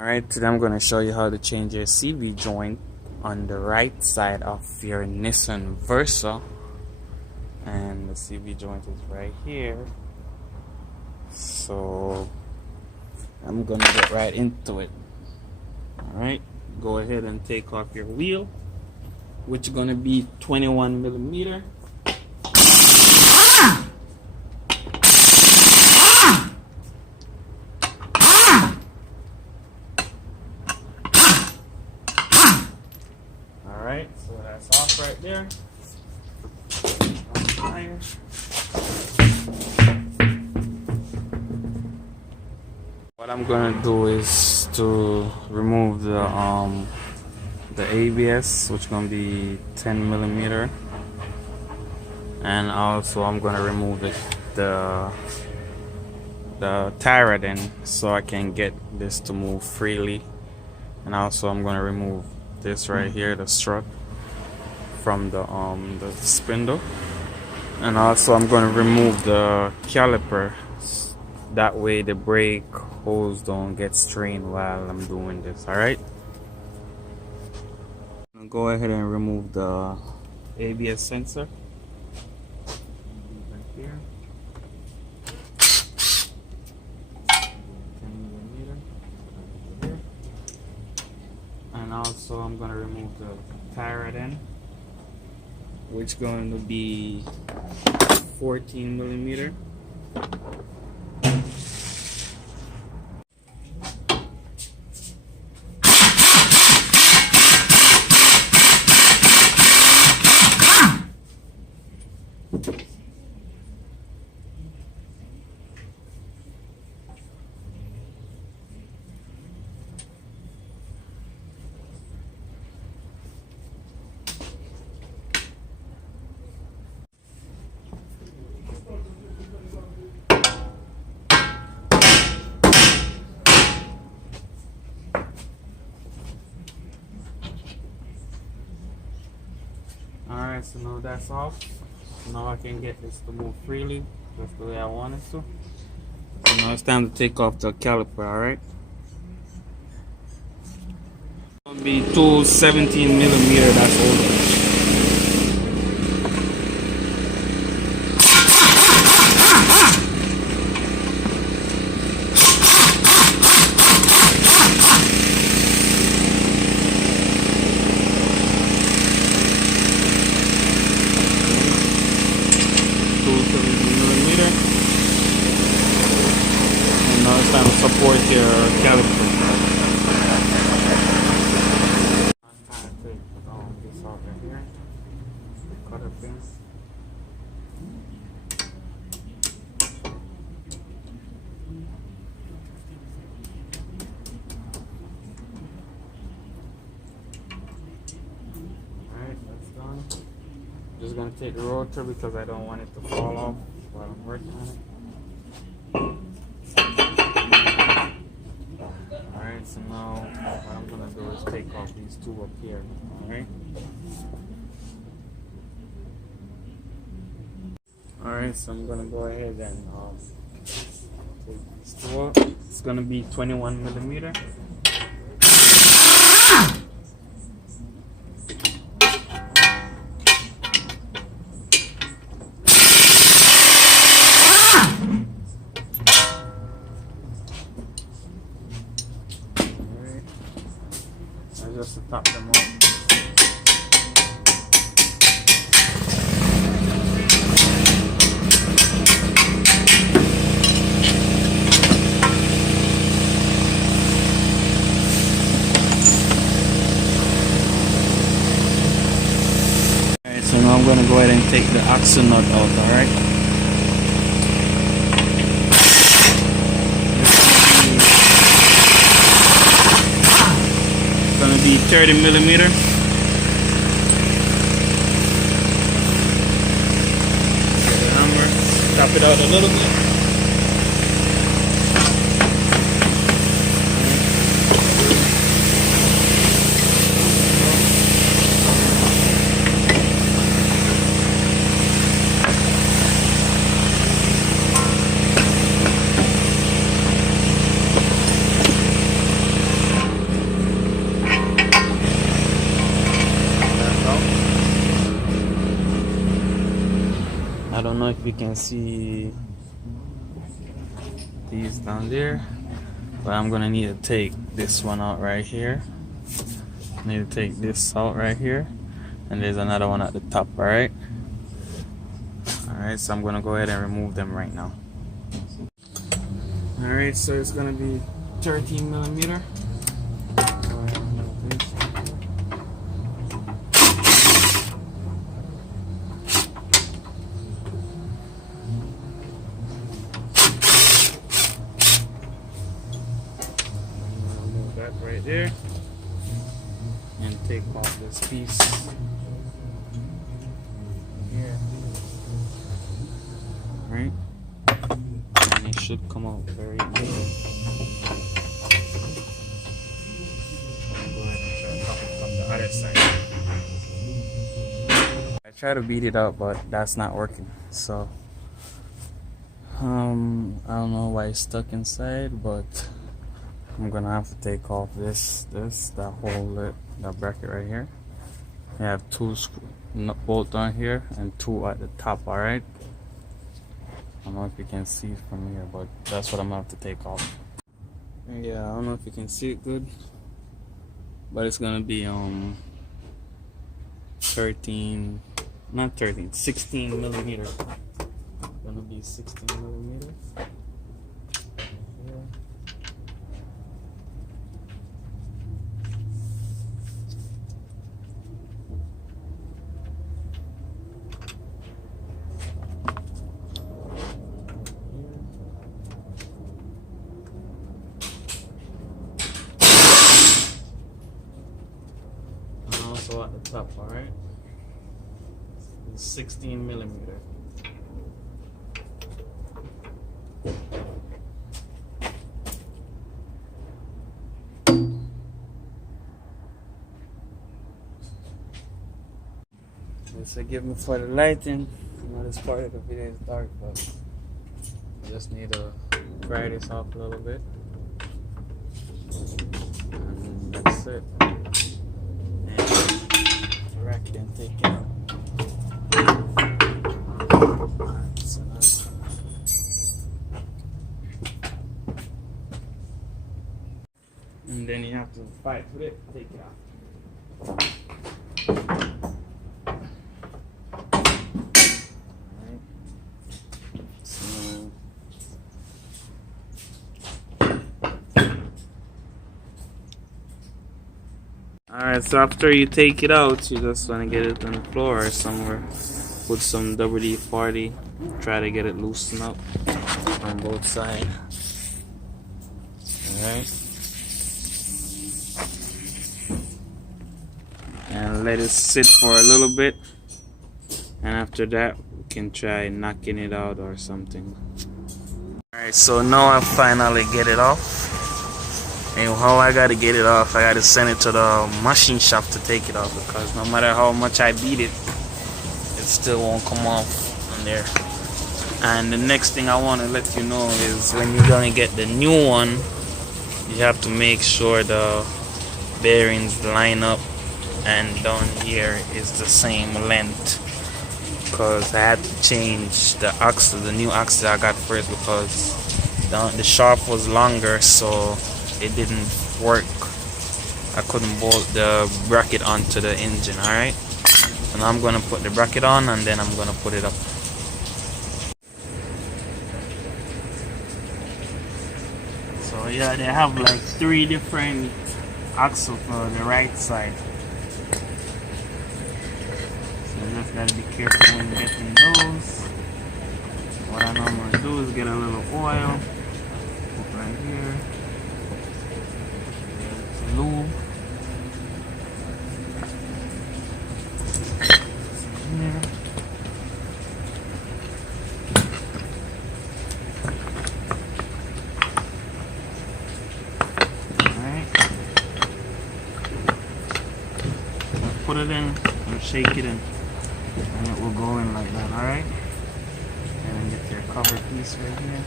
Alright, today I'm going to show you how to change your CV joint on the right side of your Nissan Versa. And the CV joint is right here. So I'm going to get right into it. Alright, go ahead and take off your wheel, which is going to be 21 millimeter. Alright, so that's off right there. What I'm gonna do is to remove the ABS, which is gonna be 10 millimeter, and also I'm gonna remove the tire then, so I can get this to move freely. And also I'm gonna remove this right here, the strut from the spindle. And also I'm going to remove the caliper, that way the brake hose don't get strained while I'm doing this. Alright, go ahead and remove the ABS sensor right here. 10 millimeter here. And also I'm going to remove the tire end, which is going to be 14 millimeter. Alright, so now that's off. Now I can get this to move freely, just the way I want it to. So now it's time to take off the caliper, alright? It'll be two 17 millimeter, that's older. And now it's time to support your caliper. I'm trying to take this off right here. Cutter pin. Alright, that's done. Just gonna take the rotor because I don't want it to fall off while I'm working on it. Alright, so now what I'm gonna do is take off these two up here. Alright. Alright, so I'm gonna go ahead and take these two up. It's gonna be 21 millimeter. Just to top them off. Alright, so now I'm going to go ahead and take the axle nut out, alright? Gonna be 30 millimeter. Get the hammer, top it out a little bit. I don't know if you can see these down there, but I'm gonna need to take this one out right here. I need to take this out right here, and there's another one at the top. Alright, so I'm gonna go ahead and remove them right now. Alright, so it's gonna be 13 millimeter. Remove that right there and take off this piece here. Alright, and it should come out very good. Go ahead and try to pop it from the other side. I try to beat it up, but that's not working. So I don't know why it's stuck inside, but I'm gonna have to take off that hole, that bracket right here. I have two bolts on here and two at the top. Alright, I don't know if you can see it from here, but that's what I'm gonna have to take off. Yeah, I don't know if you can see it good, but it's gonna be 16 millimeter. Gonna be 16 millimeter. Also at the top, alright? 16 millimeter. So give me for the lighting. I know this part of the video is dark, but I just need to dry this off a little bit. And that's it. And rack it and take it out. So that's and then you have to fight with it, take it out. Alright, so after you take it out, you just want to get it on the floor or somewhere. Put some WD-40, try to get it loosened up on both sides. Alright. And let it sit for a little bit. And after that, we can try knocking it out or something. Alright, so now I finally get it off. And how I gotta get it off, I gotta send it to the machine shop to take it off, because no matter how much I beat it, it still won't come off on there. And the next thing I want to let you know is when you're gonna get the new one, you have to make sure the bearings line up and down here is the same length, because I had to change the axle, the new axle I got first, because the shaft was longer, so it didn't work. I couldn't bolt the bracket onto the engine. Alright, so now I'm gonna put the bracket on and then I'm gonna put it up. So yeah, they have like 3 different axles for the right side, so you just gotta be careful when getting those. What I normally do is get a little oil, put right here, lube, here. Alright, put it in and shake it in, and it will go in like that. Alright, and then get your cover piece right here,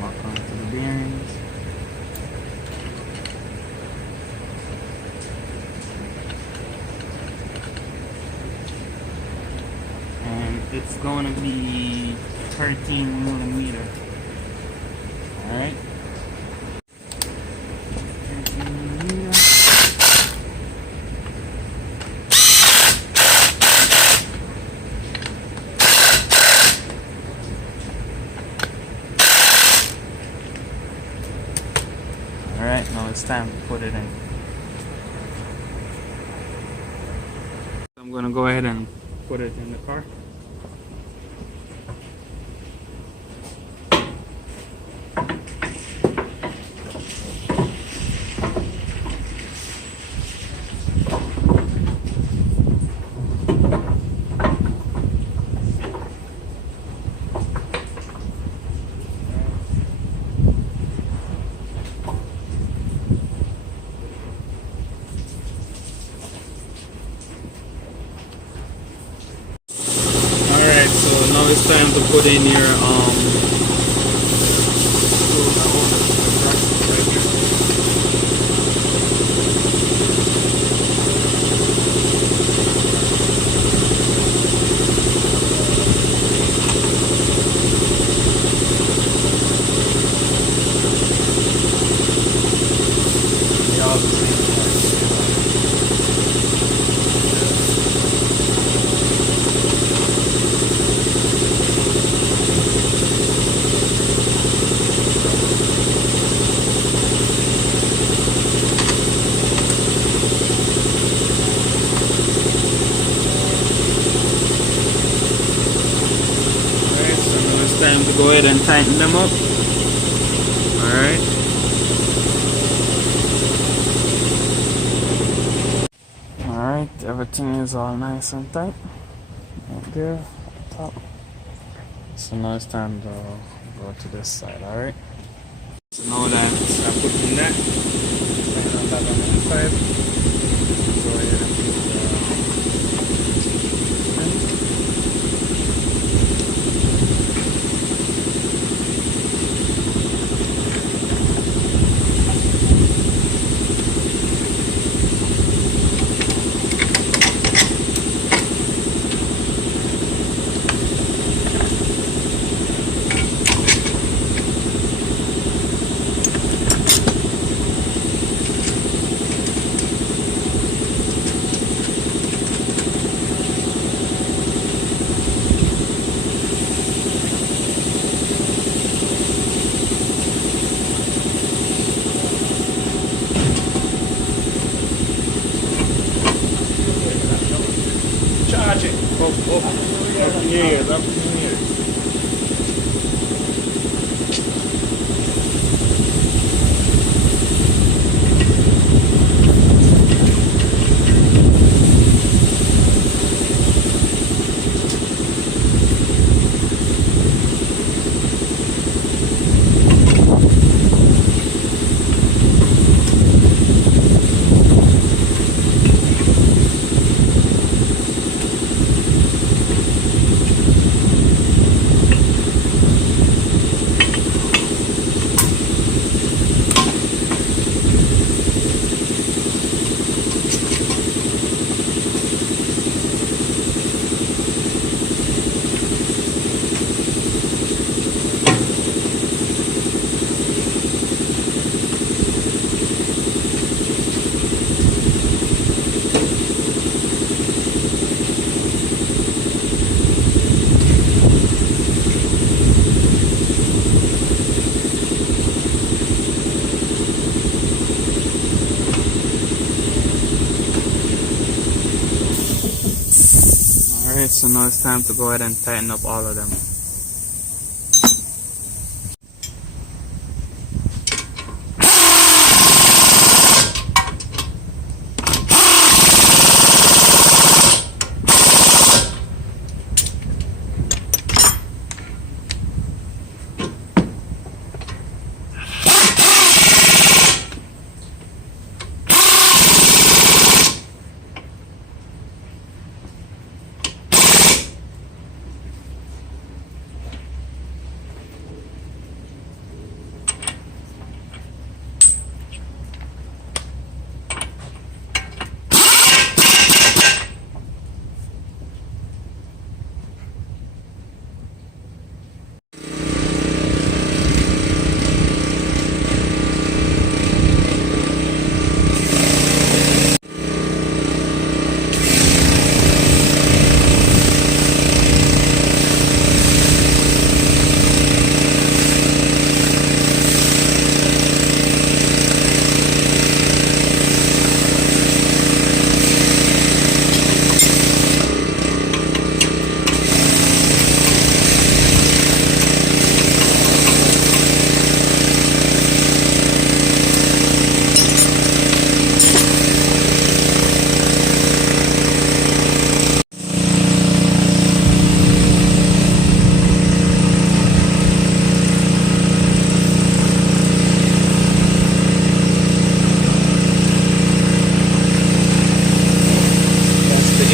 lock onto the bearings. And It's gonna be 13 millimeter. All right. 13 millimeter. All right, now it's time to put it in. I'm gonna go ahead and put it in the car. Alright, so now it's time to put in your screw that holds the bracket right here. They all the same size. Alright, so now it's time to go ahead and tighten them up. Alright. Alright, everything is all nice and tight. Right there, top. So now it's time to go to this side, alright? So now that I put in that, I'm gonna have on the inside. Go ahead and put charge it. Up in your ears, up in your ears. Alright, so now it's time to go ahead and tighten up all of them.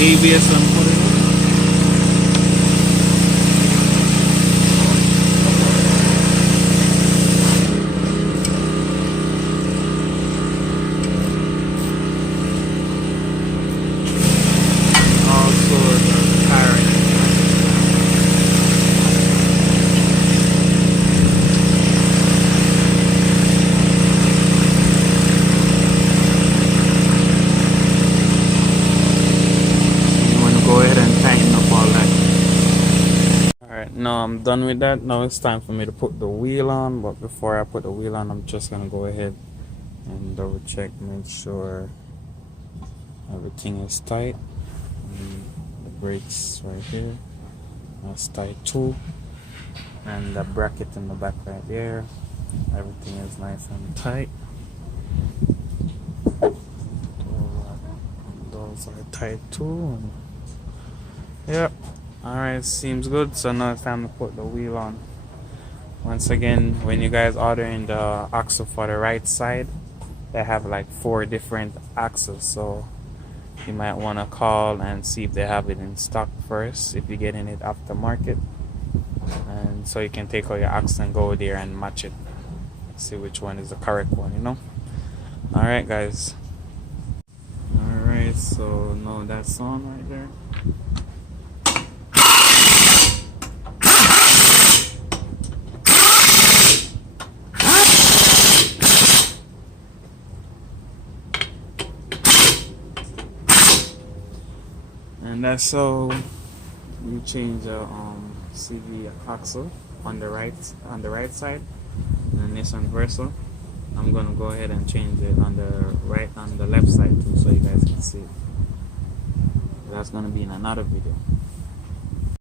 ABS and put it in. Also the tire. You want to go ahead and tighten up all that. Alright, now I'm done with that. Now it's time for me to put the wheel on, but before I put the wheel on, I'm just gonna go ahead and double check, make sure everything is tight. And the brakes right here, that's tight too, and the bracket in the back right there, everything is nice and tight. Those are tight too. Yep. Alright, seems good. So now it's time to put the wheel on. Once again, when you guys ordering the axle for the right side, they have like 4 different axles, so you might want to call and see if they have it in stock first if you're getting it aftermarket, and so you can take out your axle and go there and match it, see which one is the correct one, you know. Alright guys, alright, so now that's on right there. And that's how you change the CV axle on the right side, and Nissan Versa. I'm gonna go ahead and change it on the left side too, so you guys can see it. That's gonna be in another video.